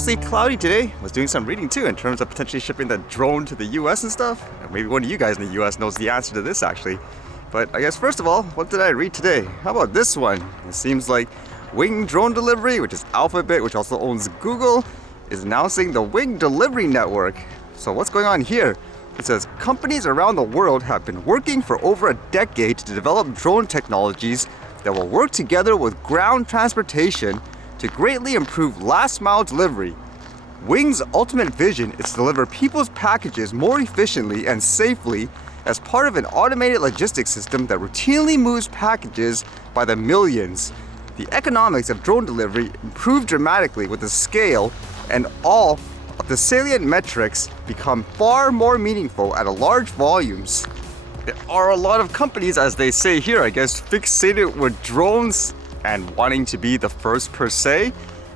mostly cloudy today. Was doing some reading too in terms of potentially shipping the drone to the US and stuff. Maybe one of you guys in the US knows the answer to this actually. But I guess first of all, what did I read today? How about this one? It seems like Wing Drone Delivery, which is Alphabet, which also owns Google, is announcing the Wing Delivery Network. So what's going on here? It says companies around the world have been working for over a decade to develop drone technologies that will work together with ground transportation to greatly improve last-mile delivery. Wing's ultimate vision is to deliver people's packages more efficiently and safely as part of an automated logistics system that routinely moves packages by the millions. The economics of drone delivery improve dramatically with the scale, and all of the salient metrics become far more meaningful at large volumes. There are a lot of companies, as they say here, I guess, fixated with drones and wanting to be the first per se.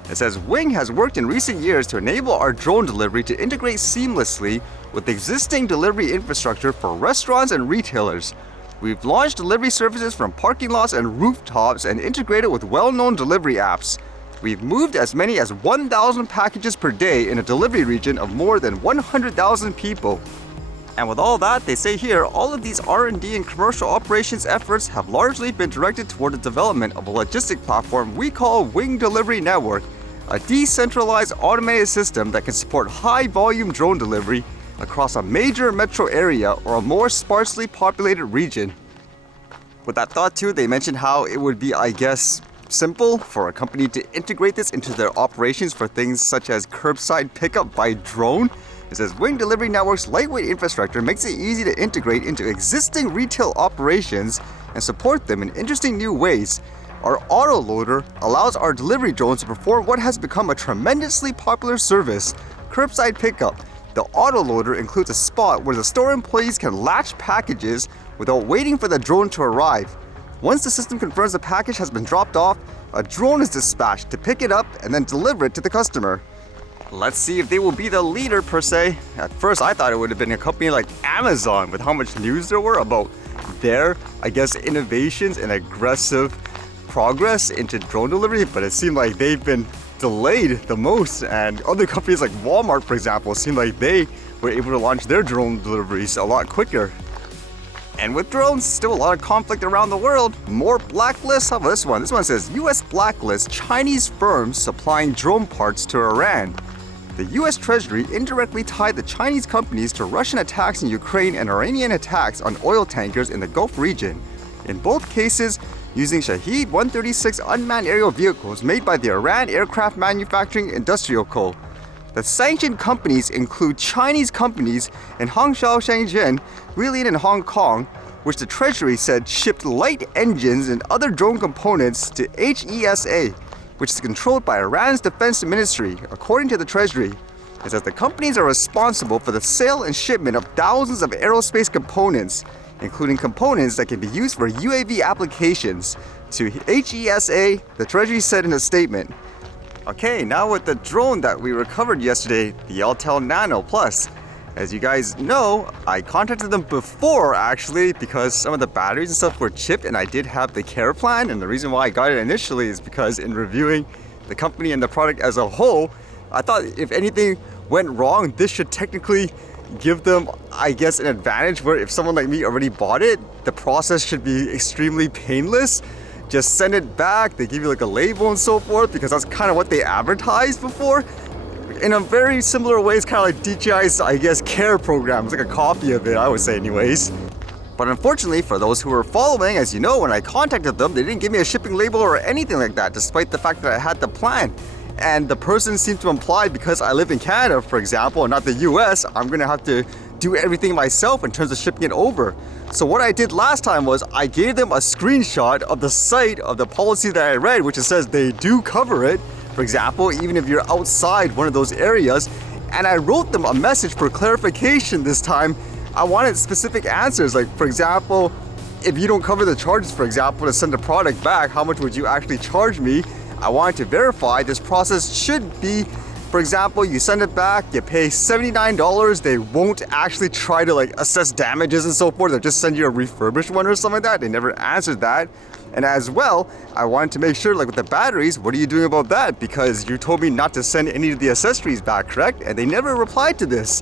It says Wing has worked in recent years to enable our drone delivery to integrate seamlessly with existing delivery infrastructure for restaurants and retailers. We've launched delivery services from parking lots and rooftops and integrated with well-known delivery apps. We've moved as many as 1,000 packages per day in a delivery region of more than 100,000 people. And with all that, they say here, all of these R&D and commercial operations efforts have largely been directed toward the development of a logistic platform we call Wing Delivery Network, a decentralized automated system that can support high-volume drone delivery across a major metro area or a more sparsely populated region. With that thought too, they mentioned how it would be, I guess, simple for a company to integrate this into their operations for things such as curbside pickup by drone. It says Wing Delivery Network's lightweight infrastructure makes it easy to integrate into existing retail operations and support them in interesting new ways. Our autoloader allows our delivery drones to perform what has become a tremendously popular service, curbside pickup. The autoloader includes a spot where the store employees can latch packages without waiting for the drone to arrive. Once the system confirms the package has been dropped off, a drone is dispatched to pick it up and then deliver it to the customer. Let's see if they will be the leader per se. At first I thought it would have been a company like Amazon with how much news there were about their, I guess, innovations and aggressive progress into drone delivery, but it seemed like they've been delayed the most, and other companies like Walmart, for example, seem like they were able to launch their drone deliveries a lot quicker. And with drones, still a lot of conflict around the world. More blacklists. How about this one? This one says US blacklists Chinese firms supplying drone parts to Iran. The US Treasury indirectly tied the Chinese companies to Russian attacks in Ukraine and Iranian attacks on oil tankers in the Gulf region. In both cases, using Shahed 136 unmanned aerial vehicles made by the Iran Aircraft Manufacturing Industrial Co. The sanctioned companies include Chinese companies in Hangzhou, Shenzhen, Guilin, and Hong Kong, which the Treasury said shipped light engines and other drone components to HESA, which is controlled by Iran's defense ministry, according to the Treasury. It says the companies are responsible for the sale and shipment of thousands of aerospace components, including components that can be used for UAV applications, to HESA, the Treasury said in a statement. Okay, now with the drone that we recovered yesterday, the Autel Nano Plus. As you guys know, I contacted them before actually because some of the batteries and stuff were chipped, and I did have the care plan, and the reason why I got it initially is because in reviewing the company and the product as a whole, I thought if anything went wrong, this should technically give them, I guess, an advantage where if someone like me already bought it, the process should be extremely painless. Just send it back, they give you like a label and so forth, because that's kind of what they advertised before. In a very similar way, it's kind of like DJI's, I guess, care program. It's like a copy of it, I would say anyways. But unfortunately, for those who were following, as you know, when I contacted them, they didn't give me a shipping label or anything like that, despite the fact that I had the plan. And the person seemed to imply because I live in Canada, for example, and not the US, I'm gonna have to do everything myself in terms of shipping it over. So what I did last time was I gave them a screenshot of the site of the policy that I read, which it says they do cover it. For example, even if you're outside one of those areas, and I wrote them a message for clarification this time. I wanted specific answers, like for example, if you don't cover the charges, for example, to send the product back, how much would you actually charge me? I wanted to verify this process should be For example, you send it back, you pay $79, they won't actually try to like assess damages and so forth, they'll just send you a refurbished one or something like that. They never answered that. And as well, I wanted to make sure, like with the batteries, what are you doing about that? Because you told me not to send any of the accessories back, correct? And they never replied to this.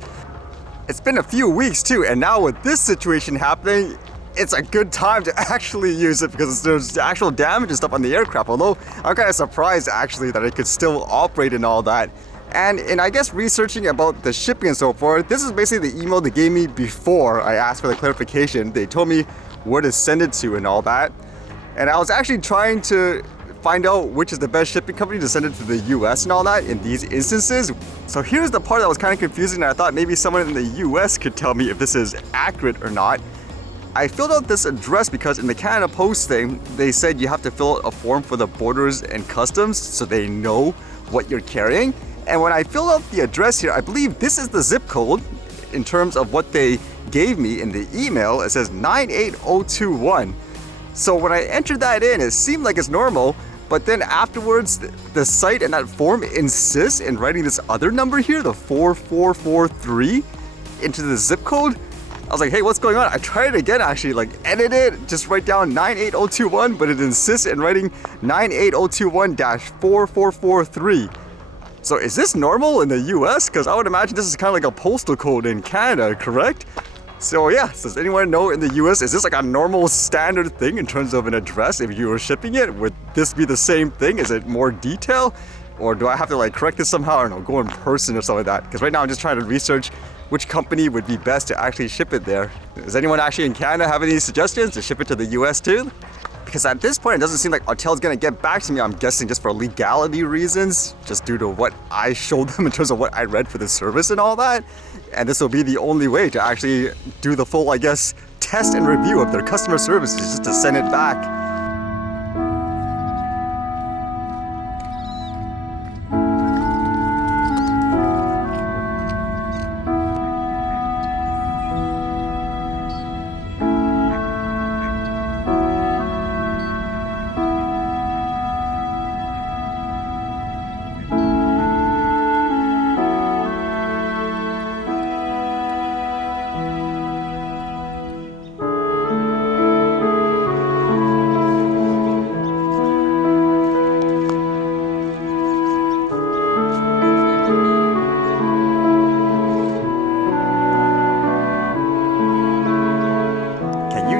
It's been a few weeks too, and now with this situation happening, it's a good time to actually use it because there's actual damage and stuff on the aircraft. Although I'm kind of surprised actually that it could still operate and all that. And I guess researching about the shipping and so forth, this is basically the email they gave me before I asked for the clarification. They told me where to send it to and all that. And I was actually trying to find out which is the best shipping company to send it to the US and all that in these instances. So here's the part that was kind of confusing, and I thought maybe someone in the US could tell me if this is accurate or not. I filled out this address because in the Canada Post thing, they said you have to fill out a form for the borders and customs so they know what you're carrying. And when I filled out the address here, I believe this is the zip code in terms of what they gave me in the email. It says 98021. So when I entered that in, it seemed like it's normal, but then afterwards, the site and that form insists in writing this other number here, the 4443, into the zip code. I was like, hey, what's going on? I tried it again, actually, like edit it, just write down 98021, but it insists in writing 98021-4443. So is this normal in the US? Because I would imagine this is kind of like a postal code in Canada, correct? So yeah, does anyone know in the US, is this like a normal standard thing in terms of an address if you were shipping it? Would this be the same thing? Is it more detail? Or do I have to like correct this somehow? I don't know, go in person or something like that? Because right now I'm just trying to research which company would be best to actually ship it there. Does anyone actually in Canada have any suggestions to ship it to the US too? Because at this point, it doesn't seem like Autel's gonna get back to me, I'm guessing just for legality reasons, just due to what I showed them in terms of what I read for the service and all that. And this will be the only way to actually do the full, I guess, test and review of their customer service, is just to send it back.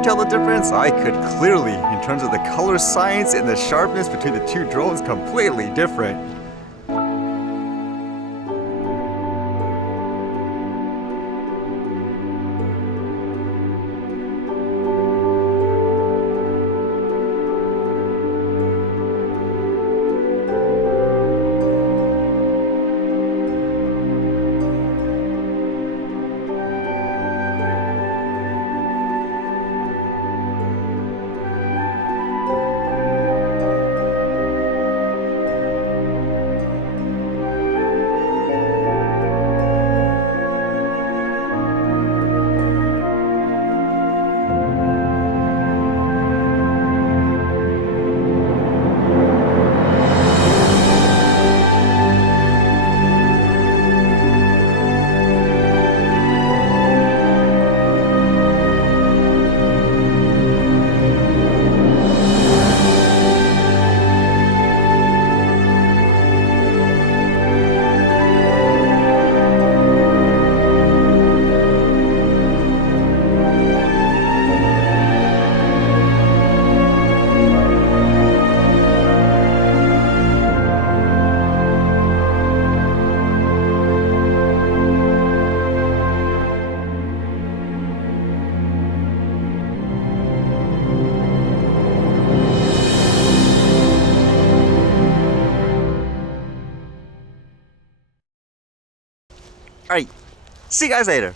Tell the difference? I could clearly, in terms of the color science and the sharpness between the two drones, completely different. Alright, see you guys later.